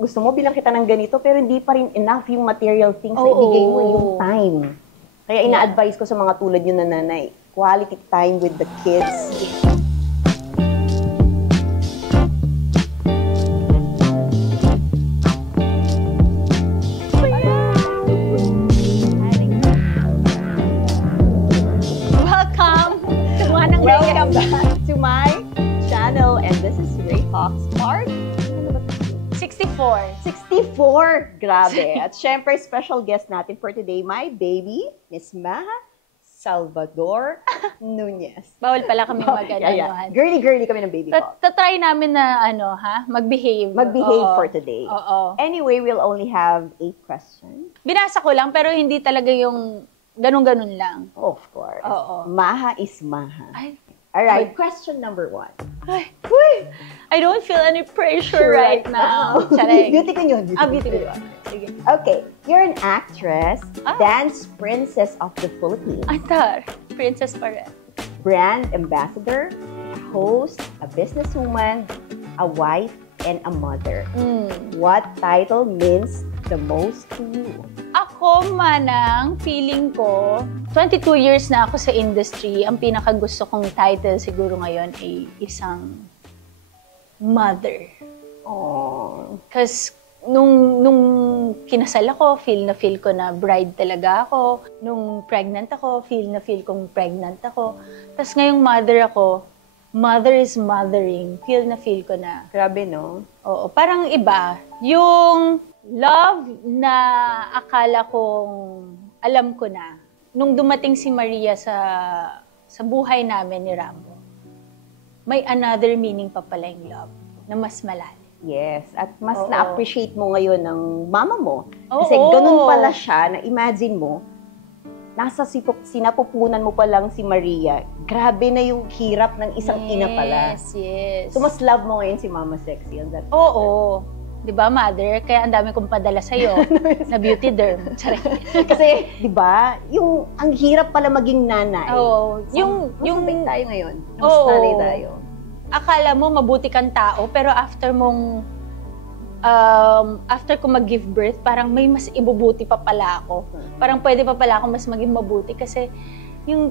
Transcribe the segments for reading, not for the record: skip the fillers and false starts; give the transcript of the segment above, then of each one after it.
gusto mo bilang kita ng ganito, pero hindi pa rin enough yung material things na ibigay mo, yung time. Kaya ina-advise ko sa mga tulad yun na nanay, quality time with the kids. Welcome back to my channel, and this is Ray Talks Part 64. 64! Grabe! At syempre, special guest natin for today, my baby, Miss Maha Salvador Nunez. Bawal pala kami mag-ano. Girly-girly kami ng baby ko. Try namin na mag-behave. Mag-behave for today. Oo. Anyway, we'll only have 8 questions. Binasa ko lang, pero hindi talaga yung ganun-ganun lang. Of course. Oo. Maha is Maha. Ay. Alright, question number 1. Ay, I don't feel any pressure right now. Beauty ko yun. Beauty ko yun. Sige. Okay, you're an actress, dance princess of the Philippines. Antar, princess pa rin. Brand ambassador, a host, a businesswoman, a wife, and a mother. What title means the most to you? Ako, manang, feeling ko, 22 years na ako sa industry, ang pinakagusto kong title siguro ngayon ay isang mother. Oh. Kasi nung kinasal ako, feel ko na bride talaga ako. Nung pregnant ako, feel kong pregnant ako. Tapos ngayong mother ako, mother is mothering. Feel ko na. Grabe, no? Oo, parang iba. Yung love na akala kong alam ko na, nung dumating si Maria sa buhay namin ni Rambo, may another meaning pa pala yung love na mas malalim. Yes, at mas na-appreciate mo ngayon ng mama mo. Oo. Kasi ganun pala siya, na imagine mo, nasa sinapupunan mo pa lang si Maria, grabe na yung hirap ng isang ina pala. Yes. So mas love mo ngayon si Mama Sexy on that. Oo. Di ba, mother? Kaya ang dami kong padala sa'yo na beauty derm. Kasi, di ba, ang hirap pala maging nanay. Oo. So, yung tayo ngayon. Mas nanay tayo. Akala mo mabuti kang tao, pero after ko mag-give birth, parang may mas ibubuti pa pala ako. Parang pwede pa pala ako mas maging mabuti kasi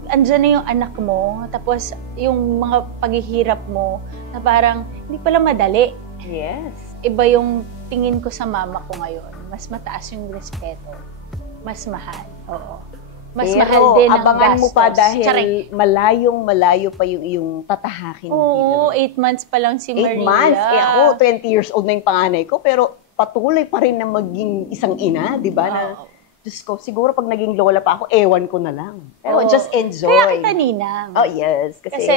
andyan na yung anak mo, tapos yung mga paghihirap mo, na parang hindi pala madali. Yes. Iba yung tingin ko sa mama ko ngayon. Mas mataas yung respeto. Mas mahal. Oo. Mas mahal din ang abangan gastos. Mo pa dahil malayo pa yung iyong tatahakin. Oo, 8 months pa lang si Maria. 8 months? Ako, 20 years old na yung panganay ko, pero patuloy pa rin na maging isang ina, di ba? Na, Diyos ko, siguro pag naging lola pa ako, ewan ko na lang. Pero just enjoy. Kaya kita ninang. Oh, yes. Kasi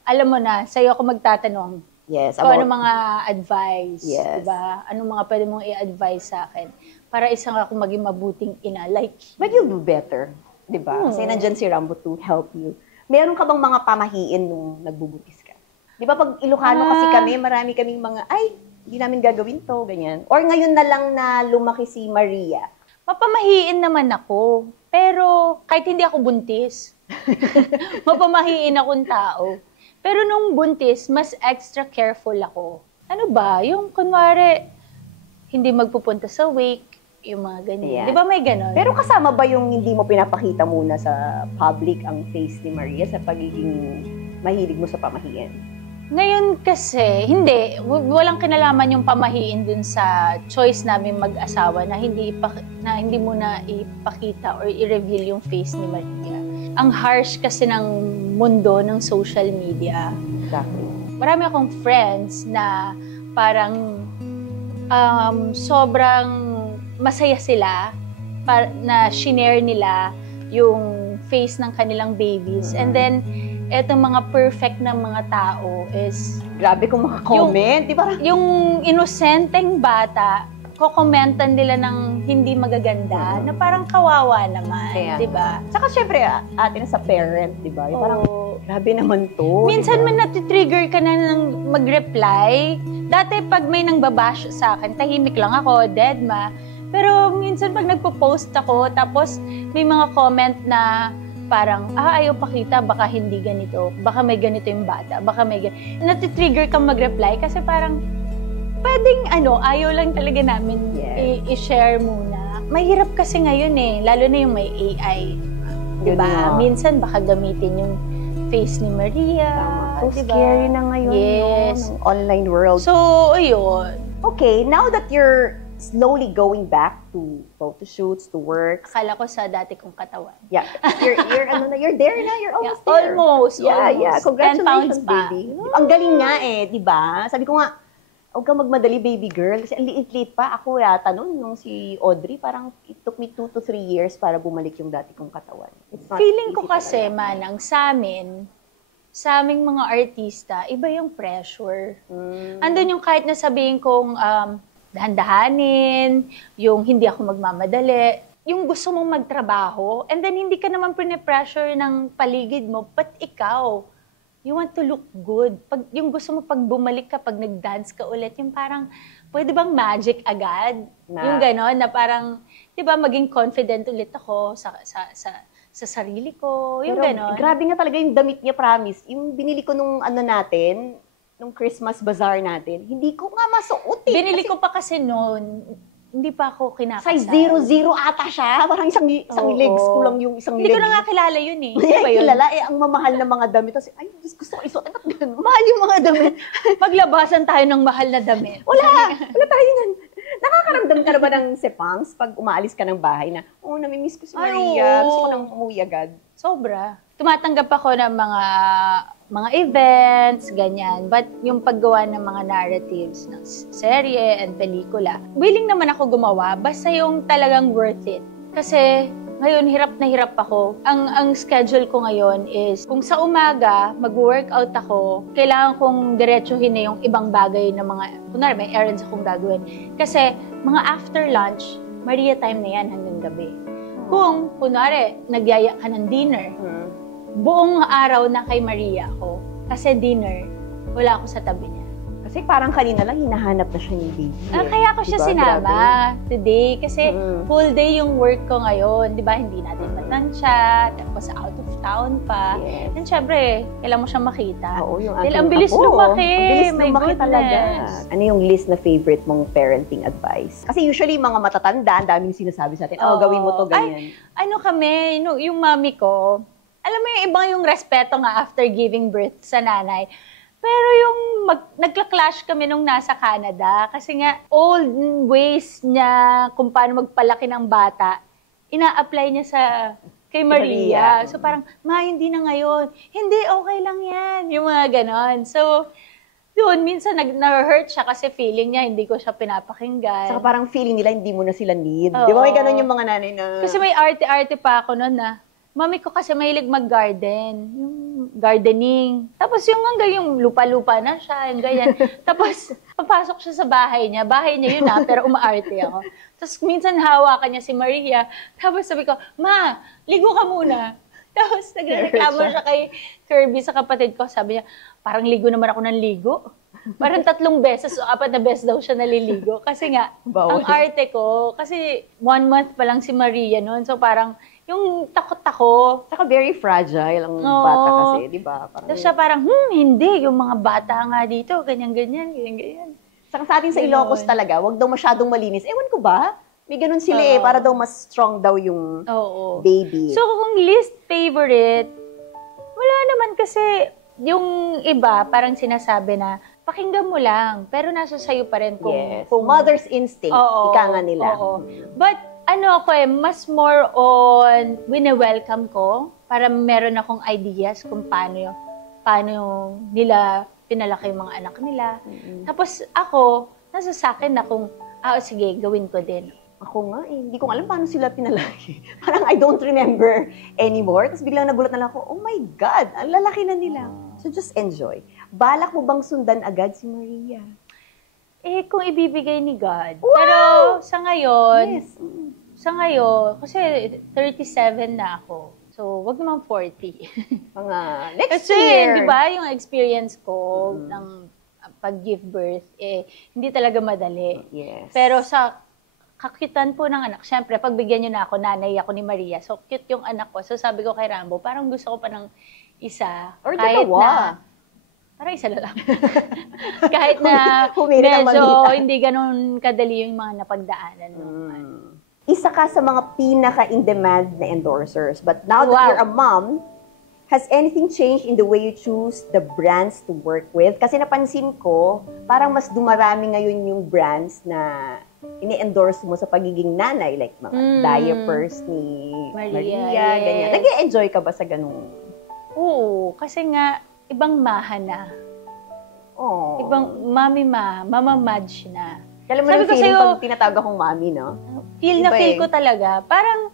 alam mo na, sa'yo ako magtatanong. Yes. Kung ano mga advice, yes. Diba? Anong mga pwede mong i-advise sa akin para isang ako maging mabuting ina. Like, but you'll do better. Diba? Kasi nandyan si Rambo to help you. Meron ka bang mga pamahiin nung nagbubutis ka? Di ba pag Ilocano kasi kami, marami kaming mga, hindi namin gagawin to, ganyan. Or ngayon na lang na lumaki si Maria. Mapamahiin naman ako. Pero kahit hindi ako buntis, mapamahiin akong tao. Pero nung buntis, mas extra careful ako. Ano ba? Yung kunwari, hindi magpupunta sa wake, yung mga ganyan. Yeah. Di ba may ganon? Pero kasama ba yung hindi mo pinapakita muna sa public ang face ni Maria sa pagiging mahilig mo sa pamahiin? Ngayon kasi, hindi. Walang kinalaman yung pamahiin dun sa choice namin mag-asawa na hindi mo na ipakita or i-reveal yung face ni Maria. Ang harsh kasi ng mundo ng social media. Exactly. Marami akong friends na parang sobrang masaya sila na shinare nila yung face ng kanilang babies. And then, etong mga perfect na mga tao is... Grabe kung mga comment, di ba? Yung inosenteng bata, kokomentan nila ng hindi magaganda, na parang kawawa naman, di ba? Saka syempre, atin sa parent, di ba? Parang, grabe naman to. Minsan man natitrigger ka na ng mag-reply. Dati pag may nang babash sa akin, tahimik lang ako, deadma. Pero minsan pag nagpo-post ako, tapos may mga comment na parang, ayaw pakita, baka hindi ganito, baka may ganito yung bata, baka may ganito. Natitrigger kang mag-reply kasi parang, pwedeng ayaw lang talaga namin i-share muna. Mahirap kasi ngayon lalo na yung may AI. Diba? Minsan baka gamitin yung face ni Maria. So scary na ngayon, ng online world. So, ayun. Okay, now that you're slowly going back to photo shoots, to work. Akala ko sa dati kong katawan. Yeah. You're there na. You're almost there. Almost. Yeah. Congratulations, 10 pounds pa. baby. Ang galing nga di ba? Sabi ko nga, huwag kang magmadali, baby girl. Kasi ang liit-liit pa. Ako yata nun, nung si Audrey, parang it took me 2 to 3 years para bumalik yung dati kong katawan. Feeling ko kasi, Manang, sa aming mga artista, iba yung pressure. Andun yung kahit na sabihin kong dahan-dahanin, yung hindi ako magmamadali, yung gusto mong magtrabaho, and then hindi ka naman pine-pressure ng paligid mo, but ikaw, you want to look good. Yung gusto mo pag bumalik ka, pag nag-dance ka ulit, yung parang, pwede bang magic agad? Yung gano'n, na parang, di ba, maging confident ulit ako sa sarili ko, yung gano'n. Grabe nga talaga yung damit niya, promise. Yung binili ko nung nung Christmas bazaar natin, hindi ko nga masuot Binili ko pa kasi noon, hindi pa ako kinakasal. Size 00 ata siya. Parang isang legs ko lang yung isang hindi leg. Hindi ko na nga kilala yun Hindi ba yun? Kilala, ang mamahal na mga damit. Kasi, gusto ko isuot. Mahal yung mga damit. Maglabasan tayo ng mahal na damit. Wala tayo yan. Nakakaramdam ka na ba ng sepangs pag umaalis ka ng bahay na, namimiss ko si Maria. Gusto ko nang umuwi agad. Sobra. Tumatanggap ako ng mga events, ganyan. But yung paggawa ng mga narratives ng serye and pelikula, willing naman ako gumawa, basta yung talagang worth it. Kasi ngayon, hirap na hirap ako. Ang schedule ko ngayon is, kung sa umaga, mag-workout ako, kailangan kong diretsuhin na yung ibang bagay na kunwari, may errands akong gagawin. Kasi, mga after lunch, Maria time na yan hanggang gabi. Kung, kunwari, nagyaya ka ng dinner, buong araw na kay Maria ako. Kasi dinner, wala ako sa tabi niya. Kasi parang kanina lang, hinahanap na siya ni baby. Kaya ako siya sinama today. Kasi full day yung work ko ngayon. Di ba, hindi natin matansya. Tapos out of town pa. Yes. And syempre, kailangan mo siyang makita. Oo, yung dahil ang bilis lumaki. Ang bilis My lumaki talaga. Ano yung list na favorite mong parenting advice? Kasi usually, mga matatanda, ang daming sinasabi sa atin, gawin mo to, ganyan. Yung mami ko, alam mo yung ibang yung respeto nga after giving birth sa nanay. Pero yung nagka-clash kami nung nasa Canada kasi nga old ways niya kung paano magpalaki ng bata, ina-apply niya kay Maria. So parang, hindi na ngayon. Hindi, okay lang yan. Yung mga ganon. So, doon, minsan na-hurt siya kasi feeling niya hindi ko siya pinapakinggan. Saka parang feeling nila hindi mo na sila need. Di ba may ganon yung mga nanay na... Kasi may arte-arte pa ako noon na, mami ko kasi mahilig mag-garden, yung gardening. Tapos yung hanggang yung lupa-lupa na siya, yung ganyan. Tapos papasok siya sa bahay niya yun pero umaarte ako. Tapos minsan hawakan niya si Maria. Tapos sabi ko, Ma, ligo ka muna. Tapos nagreklamo siya kay Kirby sa kapatid ko. Sabi niya, parang ligo naman ako ng ligo. Parang 3 beses o 4 na beses daw siya naliligo. Kasi nga, ang arte ko, kasi 1 month pa lang si Maria noon. So parang, yung takot ako. Saka very fragile ang bata kasi, di ba? Tapos siya parang, hindi, yung mga bata nga dito, ganyan-ganyan. Saka sa atin sa Ilocos talaga, wag daw masyadong malinis. Ewan ko ba? May ganun sila para daw mas strong daw yung baby. So kung least favorite, wala naman kasi yung iba, parang sinasabi na, pakinggan mo lang, pero nasa sayo pa rin kung mother's instinct, ika nga nila. But, mas more on wini-welcome ko para meron akong ideas kung paano nila pinalaki yung mga anak nila. Tapos ako, nasa sa akin na kung, sige, gawin ko din. Ako nga, hindi ko alam paano sila pinalaki. Parang I don't remember anymore. Tapos biglang nagulat na lang ako, oh my God, ang lalaki na nila. So just enjoy. Balak mo bang sundan agad si Maria? Kung ibibigay ni God. Wow! Pero sa ngayon, kasi 37 na ako. So, wag naman 40. Mga next kasi, year. Di ba, yung experience ko ng pag-give birth, hindi talaga madali. Yes. Pero sa kakitan po ng anak, syempre, pagbigyan nyo na ako, nanay ako ni Maria. So, cute yung anak ko. So, sabi ko kay Rambo, parang gusto ko pa ng isa. Or kahit dalawa. Parang isa na lang. Kahit na Humirit ang medyo malita. hindi ganun kadali yung mga napagdaanan. Isa ka sa mga pinaka-in-demand na endorsers. But now that Wow. you're a mom, has anything changed in the way you choose the brands to work with? Kasi napansin ko, parang mas dumarami ngayon yung brands na ini-endorse mo sa pagiging nanay. Like mga diapers ni Maria, yes. ganyan. Nag-e-enjoy ka ba sa ganung? Oo, kasi nga, ibang maha na. Oh. Ibang mama Madge na. Alam mo Sabi yung ko feeling sa'yo, pag tinatawag akong mami, no? Feel na Iba feel eh. ko talaga. Parang,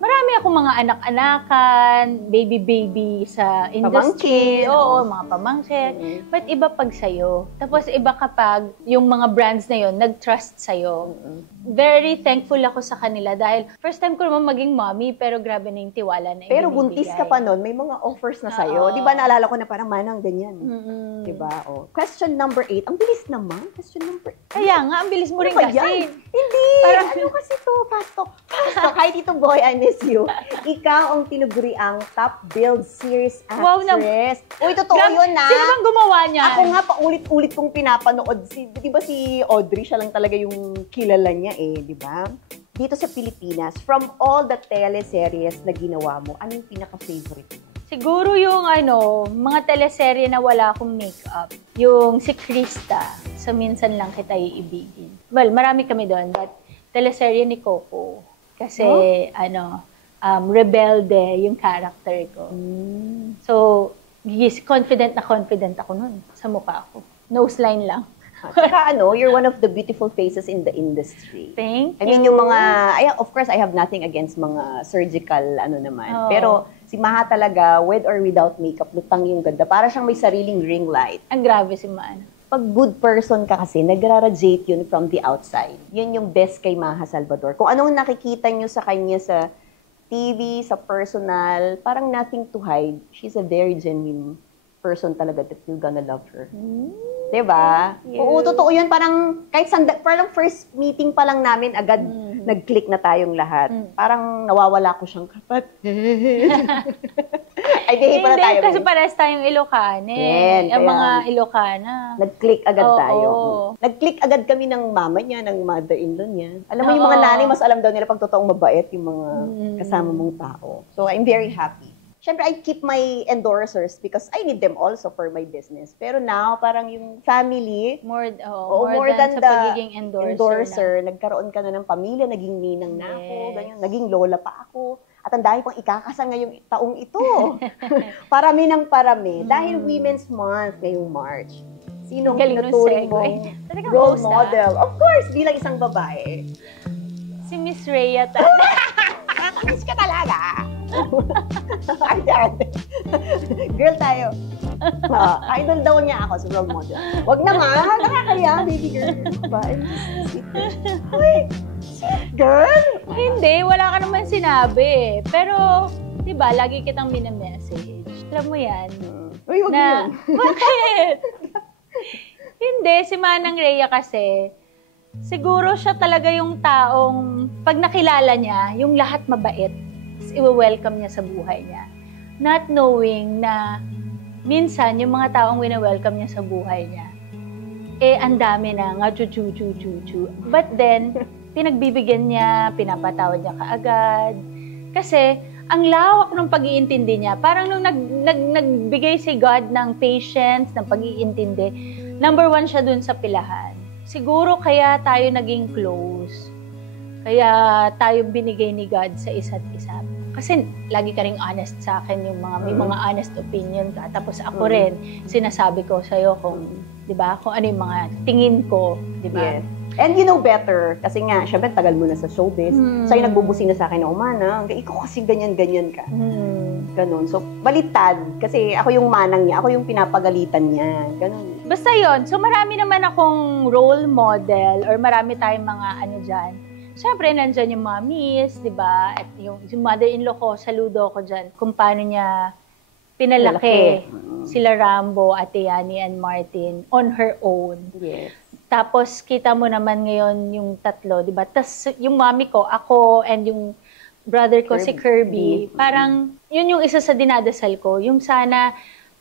marami akong mga anak-anakan, baby sa industry. Pamangkin, Oo, oh. mga pamangkin. Mm. But iba pag sa'yo. Tapos iba kapag yung mga brands na yon nag-trust sa'yo. Very thankful ako sa kanila dahil first time ko naman maging mommy, pero grabe na yung tiwala na Pero ibinibigay. buntis ka pa nun, may mga offers na sa'yo. Oo. Di ba naalala ko na parang manang ganyan. Mm-mm. Di ba? Oh. Question number 8. Ang bilis naman. Question number 8. Kaya nga, ang bilis mo rin Ano ba kasi. yan? Hindi! Parang- ano kasi to? Pastok. Hi, Tito Boy, I miss you. Ikaw ang tinuguri ang top build series actress. Wow, Uy, totoo yun, na. Sino bang gumawa niya? Ako nga, paulit-ulit kong pinapanood. Di ba si Audrey, siya lang talaga yung kilala niya di ba? Dito sa Pilipinas, from all the teleseries na ginawa mo, ano yung pinaka-favorite mo? Siguro yung mga teleserye na wala akong makeup. Yung si Krista, sa Minsan Lang Kita Iibigin. Well, marami kami doon, but teleserye ni Coco. Kasi, rebelde yung character ko. So, confident ako nun sa mukha ko. Nose line lang. At saka you're one of the beautiful faces in the industry. Thank you. I mean, yung mga, of course, I have nothing against mga surgical, naman. Oo. Pero, si Maha talaga, with or without makeup, lutang yung ganda. Para siyang may sariling ring light. Ang grabe si Mana. Pag good person ka kasi, nag-radiate yun from the outside. Yun yung best kay Maha Salvador. Kung anong nakikita nyo sa kanya sa TV, sa personal, parang nothing to hide. She's a very genuine person talaga that you're gonna love her. Diba? Thank you. Oo, totoo yun. Parang, parang first meeting pa lang namin, agad nag-click na tayong lahat. Parang nawawala ko siyang kapatid. Ay, di pala Hindi, tayo. kasi parehas tayong Ilocane. Yan, Yung kaya- mga Ilocana. Nag-click agad Oo. tayo. Nag-click agad kami ng mama niya, ng mother-in-law niya. Alam mo, yung mga Oo. nanay, mas alam daw nila pag totoong mabait yung mga kasama mong tao. So, I'm very happy. Siyempre, I keep my endorsers because I need them also for my business. Pero now, parang yung family, More sa than sa pagiging endorser. nagkaroon ka na ng pamilya, naging ninang na ako, Yes. ganyan, naging lola pa ako. At ang dami pang ikakasal ngayong taong ito. Parami ng parami. Dahil Women's Month ngayong March. Sino ang Galing ng tinuturing segue. mong Talagang role host, model? Of course, bilang isang babae. Si Miss Rhea Nakakamiss ka talaga. Ayan. Girl tayo. Idol daw niya ako sa role model. Wag naman, nakakaya, baby girl. Ba, Uy, sweet girl. Hindi, wala ka naman sinabi. Pero, di ba, lagi kitang minamessage. Alam mo yan? Uy, wag Na, yun. bakit? Hindi, si Manang Rhea kasi, siguro siya talaga yung taong, pag nakilala niya, yung lahat mabait. I-welcome niya sa buhay niya. Not knowing na minsan, yung mga taong wina-welcome niya sa buhay niya, ang dami na nga, chu. But then, pinagbibigyan niya, pinapatawad niya kaagad. Kasi, ang lawak ng pag-iintindi niya. Parang nung nagbigay si God ng patience, ng pag-iintindi, number 1 siya dun sa pilahan. Siguro kaya tayo naging close. Kaya tayo binigay ni God sa isa't isa. Kasi lagi ka ring honest sa akin, yung may mga honest opinion ka. Tapos ako rin, sinasabi ko sa'yo kung, di ba, kung ano yung mga tingin ko, di ba? Yes. And you know better, kasi nga, syempre, tagal mo na sa showbiz. Sa'yo nagbubusina sa akin, Manang, ikaw kasi ganyan-ganyan ka. Ganon. So, baliktad. Kasi ako yung manang niya, ako yung pinapagalitan niya. Ganon. Basta yon. So, marami naman akong role model or marami tayong mga dyan. Siyempre, nandyan yung mga miss, di ba? At yung mother-in-law ko, saludo ko dyan. Kung paano niya pinalaki sila Rambo, Ate Yani, and Martin on her own. Yes. Tapos, kita mo naman ngayon yung tatlo, di ba? Tapos, yung mami ko, ako, and yung brother ko, si Kirby. Parang, yun yung isa sa dinadasal ko. Yung sana,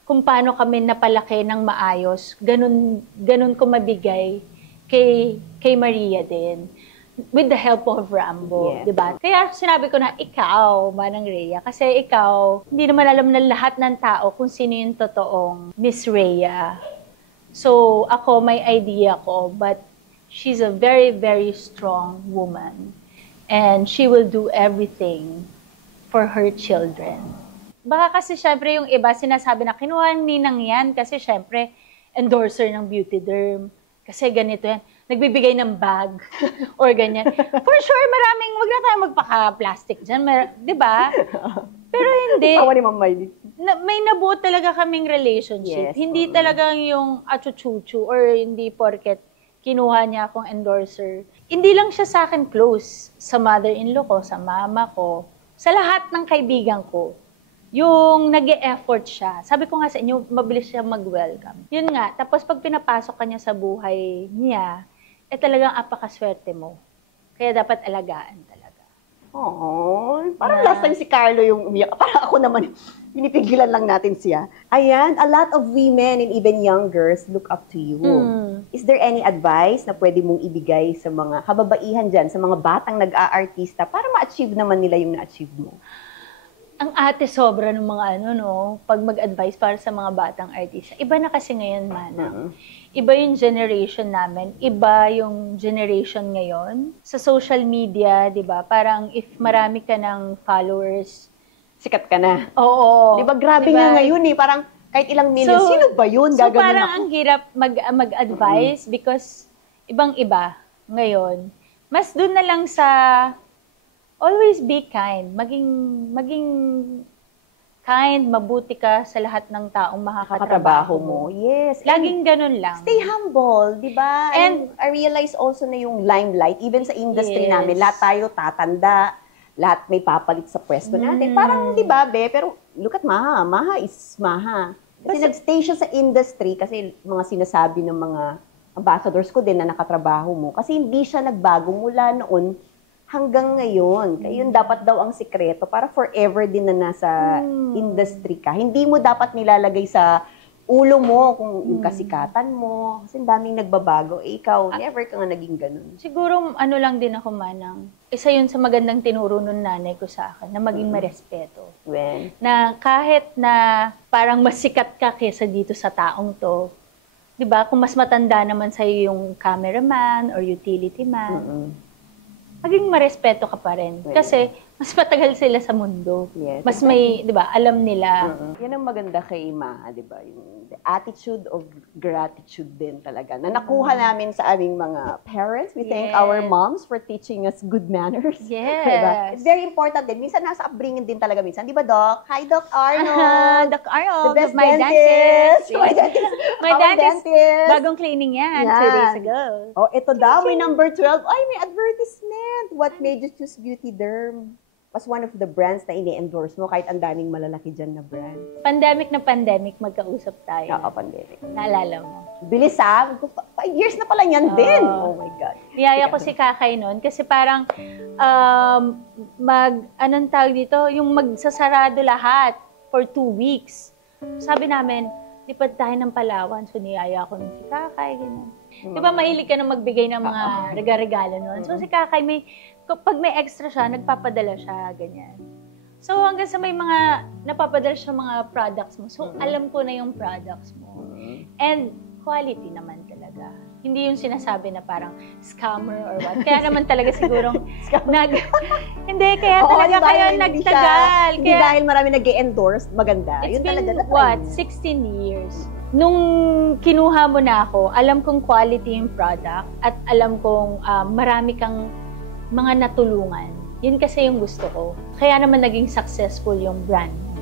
kung paano kami napalaki ng maayos, ganun ko mabigay kay Maria din. With the help of Rambo, Yes. di ba? Kaya sinabi ko na, ikaw, Manang Rhea, kasi ikaw, hindi naman alam ng lahat ng tao kung sino yung totoong Miss Rhea. So, ako, may idea ko, but she's a very, very strong woman. And she will do everything for her children. Baka kasi syempre yung iba sinasabi na kinuha ni Ninang yan kasi syempre endorser ng Beauty Derm. Kasi ganito yan. Nagbibigay ng bag or ganyan. For sure, maraming, wag na tayo magpaka-plastic dyan. Di ba? Pero hindi. Tawa ni Ma'am Miley. May nabuo talaga kaming relationship. Yes. Hindi talagang yung achuchuchu or hindi porket kinuha niya akong endorser. Hindi lang siya sa akin close. Sa mother-in-law ko, sa mama ko, sa lahat ng kaibigan ko. Yung nag-e-effort siya. Sabi ko nga sa inyo, mabilis siya mag-welcome. Yun nga. Tapos pag pinapasok ka niya sa buhay niya, talagang apakaswerte mo. Kaya dapat alagaan talaga. Oh, parang last time si Carlo yung umiyak. Parang ako naman, pinipigilan lang natin siya. Ayan, a lot of women and even young girls look up to you. Is there any advice na pwede mong ibigay sa mga kababaihan dyan, sa mga batang nag-aartista para ma-achieve naman nila yung na-achieve mo? Ang ate sobra ng mga pag mag-advise para sa mga batang artista. Iba na kasi ngayon, Manang. Iba yung generation namin. Iba yung generation ngayon. Sa social media, di ba? Parang if marami ka ng followers, Sikat ka na. oo. Di ba, grabe nga ngayon eh. Parang kahit ilang million, sino ba yun? So Gaganon parang ako. ang hirap mag-advise because ibang-iba ngayon. Mas dun na lang sa always be kind. Maging kind, mabuti ka sa lahat ng taong makakatrabaho mo. Yes. Laging ganun lang. Stay humble, di ba? And- And I realize also na yung limelight, even sa industry Yes. namin, lahat tayo tatanda, lahat may papalit sa pwesto natin. Parang, di ba, be? Pero look at Maha. Maha is Maha. Kasi nag-stay siya sa industry kasi mga sinasabi ng mga ambassadors ko din na nakatrabaho mo. Kasi hindi siya nagbago mula noon hanggang ngayon. Kaya yun dapat daw ang sikreto para forever din na nasa industry ka. Hindi mo dapat nilalagay sa ulo mo kung yung kasikatan mo. Kasi ang daming nagbabago. Ikaw, never ka nga naging ganun. Siguro lang din ako, Manang. Isa yun sa magandang tinuro nung nanay ko sa akin, na maging marespeto. When? Na kahit na parang masikat ka kesa dito sa taong to, di ba, kung mas matanda naman sa'yo yung cameraman or utility man, maging marespeto ka pa rin. Kasi mas matagal sila sa mundo. Yes, Mas may, di ba, alam nila. Yan ang maganda kay Maha, di ba? Yung the attitude of gratitude din talaga. Na nakuha namin sa aming mga parents. We thank Yes. our moms for teaching us good manners. Yes. Diba? It's very important din. Minsan nasa upbringing din talaga minsan. Di ba, Doc? Hi, Doc Arnold! Doc Arnold, The best my dentist! dentist. My dentist! My Our dentist. dentist! Bagong cleaning yan, 2 Yan. days ago. Oh, ito daw, may number 12. Ay, may advertisement. What made you choose Beauty Derm? Was one of the brands na ini-endorse mo kahit ang daming malalaki dyan na brand. Pandemic na pandemic, magkausap tayo. Oo, pandemic. Naalala mo. Bilis 5 years na pala yan din. Oh my God. Niyaya ko si Kakay noon kasi parang anong tawag dito? Yung magsasarado lahat for 2 weeks. Sabi namin, lipad tayo ng Palawan. So niyaya ko si Kakay, ganyan. Di ba mahilig ka na magbigay ng mga regalo noon? So si Kakay, pag may extra siya, nagpapadala siya, ganyan. So hanggang sa may mga napapadala siya mga products mo. So alam ko na yung products mo. And quality naman talaga. Hindi yung sinasabi na parang scammer or what. Kaya naman talaga sigurong hindi, kaya talaga kayo nagtagal. Hindi dahil marami nag-endorse, maganda. It's Yun been, talaga, what, 16 years. Nung kinuha mo na ako, alam kong quality yung product at alam kong marami kang mga natulungan. Yun kasi yung gusto ko. Kaya naman naging successful yung brand mo.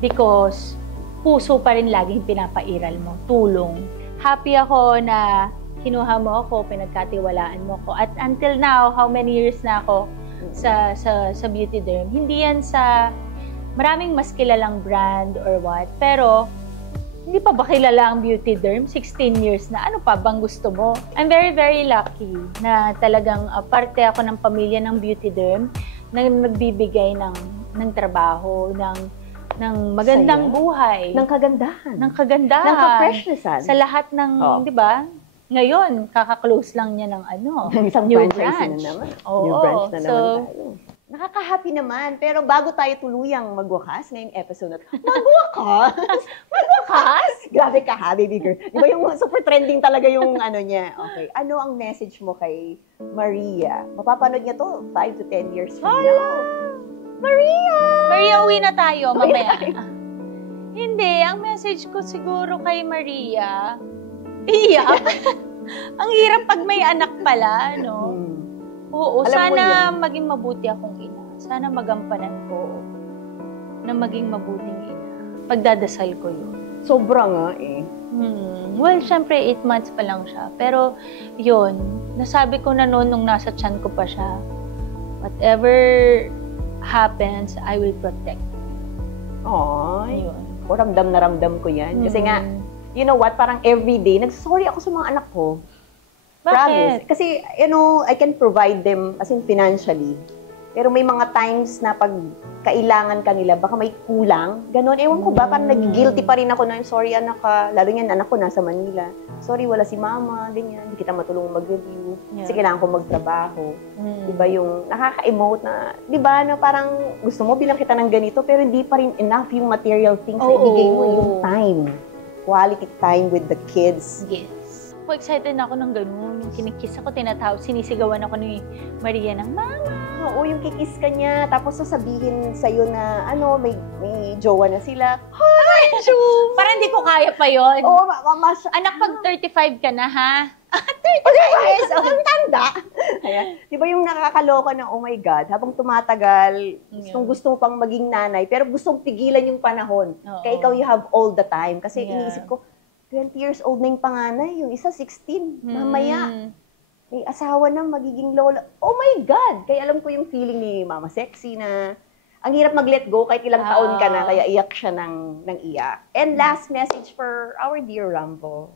Because puso pa rin laging pinapairal mo. Tulong. Happy ako na kinuha mo ako, pinagkatiwalaan mo ako. At until now, how many years na ako sa Beauty Derm. Hindi yan sa maraming mas kilalang brand or what. Pero hindi pa ba kilala ang Beauty Derm? 16 years na. Ano pa bang gusto mo? I'm very, very lucky na talagang parte ako ng pamilya ng Beauty Derm na nagbibigay ng trabaho, ng ng magandang Saya. buhay, Ng kagandahan. ng kagandahan, Ng ka-freshnessan. sa lahat ng, Oh. di ba? Ngayon, kaka-close lang niya ng ano, Ng isang new franchise branch. na naman. Oo, New branch na so, naman tayo. Nakaka-happy naman. Pero bago tayo tuluyang magwakas ngayong episode na to, magwakas? Magwakas? Grabe ka ha, baby girl. Di ba yung super trending talaga yung ano niya? Okay. Ano ang message mo kay Maria? Mapapanood niya to 5 to 10 years from now. Maria! Maria, uwi na tayo Uwi na mamaya. tayo. Hindi, ang message ko siguro kay Maria, iyak. Ang hirap pag may anak pala, no? Oo, Alam mo sana yan. maging mabuti akong ina. Sana magampanan ko na maging mabuting ina. Pagdadasal ko yun. Sobra nga eh. Well, syempre, 8 months pa lang siya. Pero, yun, nasabi ko na noon nung nasa tiyan ko pa siya, whatever happens, I will protect. Ay, Yun. ramdam na ramdam ko yan. Kasi nga, you know what, parang everyday, nagsasorry ako sa mga anak ko. Promise. Bakit? Kasi, you know, I can provide them, as in financially. Pero may mga times na pag kailangan kanila, baka may kulang. Ganon. Ewan ko ba, parang nag-guilty pa rin ako na, sorry anak ka, lalo niyan anak ko nasa Manila. Sorry, wala si mama, ganyan. Hindi kita matulungan mag-review. Kasi kailangan ko magtrabaho. Diba yung nakaka-emote na, diba na parang gusto mo bilang kita ng ganito, pero hindi pa rin enough yung material things na ibigay mo, yung time. Quality time with the kids. Yes. Po, excited na ako ng ganun. Yung kinikiss ako, tinatawag, sinisigawan ako ni Maria ng, Mama! Oo, yung kikis ka niya, tapos sasabihin sa'yo na, ano, may jowa na sila. Ay, parang hindi ko kaya pa yun. Oo, Anak, pag 35 ka na, ha? 35 years old. Ang tanda. Ayan. Di ba yung nakakaloka na, oh my God, habang tumatagal, gustong pang maging nanay, pero gustong pigilan yung panahon. Oo. Kaya ikaw, you have all the time. Kasi Yeah. iniisip ko, 20 years old na yung panganay, yung isa 16. Mamaya, may asawa na, magiging lola. Oh my God! Kaya alam ko yung feeling ni Mama Sexy na ang hirap mag-let go kahit ilang taon ka na, kaya iyak siya ng iyak. And last message for our dear Rambo.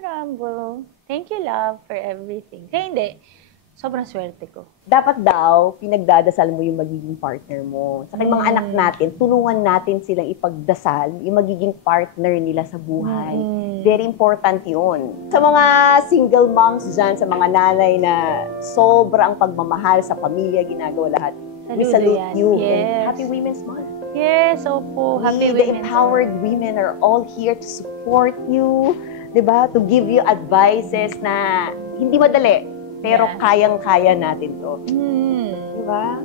Rambo, thank you, love, for everything. Kaya hindi, sobrang swerte ko. Dapat daw, pinagdadasal mo yung magiging partner mo. Sa mga anak natin, tulungan natin silang ipagdasal yung magiging partner nila sa buhay. Very important yun. Sa mga single moms dyan, sa mga nanay na sobrang pagmamahal sa pamilya, ginagawa lahat. We salute yan. you. Yes. And Happy Women's Month. Yes, opo. Happy The Women's empowered women are all here to support you, 'di ba? To give you advices na hindi madali, pero Yeah. kayang-kaya natin 'to. 'Di ba?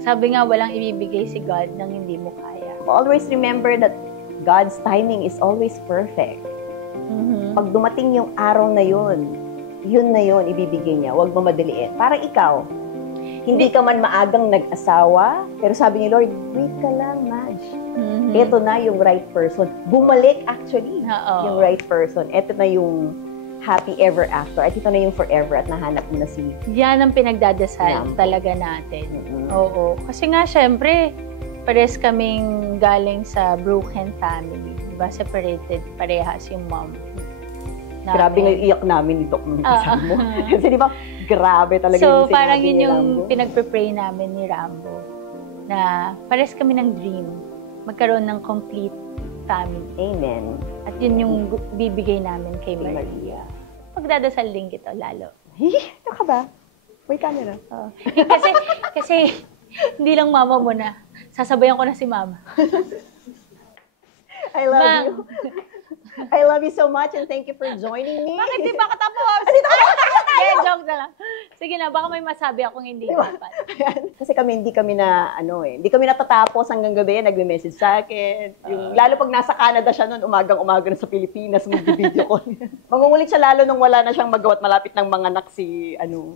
Sabi nga, walang ibibigay si God nang hindi mo kaya. Always remember that God's timing is always perfect. Pag dumating yung araw na yun na yun ibibigay niya. Huwag mo madaliin. Parang ikaw, hindi ka man maagang nag-asawa, pero sabi ni Lord, wait ka lang, Madge. Ito na yung right person. Bumalik actually, Oo. yung right person. Ito na yung happy ever after. At ito na yung forever at nahanap mo na si Yan ang pinagdadasal Rambo. talaga natin. Oo. Kasi nga, syempre, pares kaming galing sa broken family. Diba? Separated parehas yung mom namin. Grabe nga yung iyak namin ni Doc nung kasama mo. Kasi di ba, grabe talaga So, yung parang sinabi yun ni yung Rambo. pinagpe-pray namin ni Rambo. Na pares kami ng dream. Magkaroon ng complete family. Amen. At yun yung bibigay namin kay Maria. Pagdadasal din kita lalo. Ito ka ba? May camera. Oh. kasi hindi lang mama mo na. Sasabayan ko na si mama. I love Bang. you. I love you so much and thank you for joining me. Bakit di ba katapos? Joke na lang. Sige na, baka may masabi akong hindi dapat. Kasi hindi kami hindi kami natatapos hanggang gabi, nagme-message sa akin. Lalo pag nasa Canada siya noon, umagang-umaga na sa Pilipinas, mag-video call. Mangungulit siya lalo nung wala na siyang magawa at malapit ng mga anak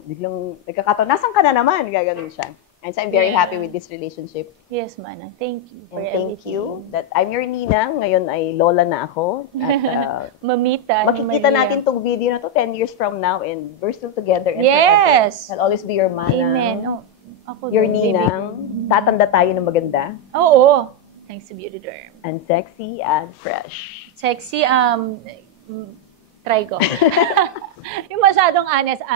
biglang nagkakataon, nasan ka na naman? Gaganon siya. And so I'm very happy with this relationship. Yes, Manang. Thank you for And everything. thank you that I'm your ninang. Ngayon ay lola na ako. At Mamita ni makikita Maria. natin tong video na to 10 years from now and we're still together and Yes! forever. I'll always be your manang. Amen. Oh, ako Your din, baby. ninang. Tatanda tayo ng maganda. Oo. Thanks to Beauty Derm. And sexy and fresh. Sexy, try ko. Yung masyadong honest,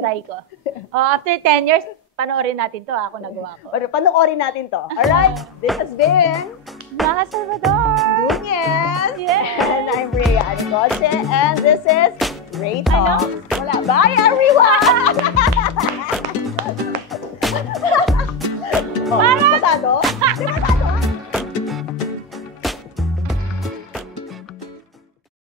try ko. Oh, after 10 years, Panoorin natin to, ako nagawa ko. Pero panoorin natin to. Alright, this has been Mga Salvador! Nunez. Yes! And I'm Rhea Anicoche. And this is Ray Talk. Wala. Bye, everyone! Oh, pasado?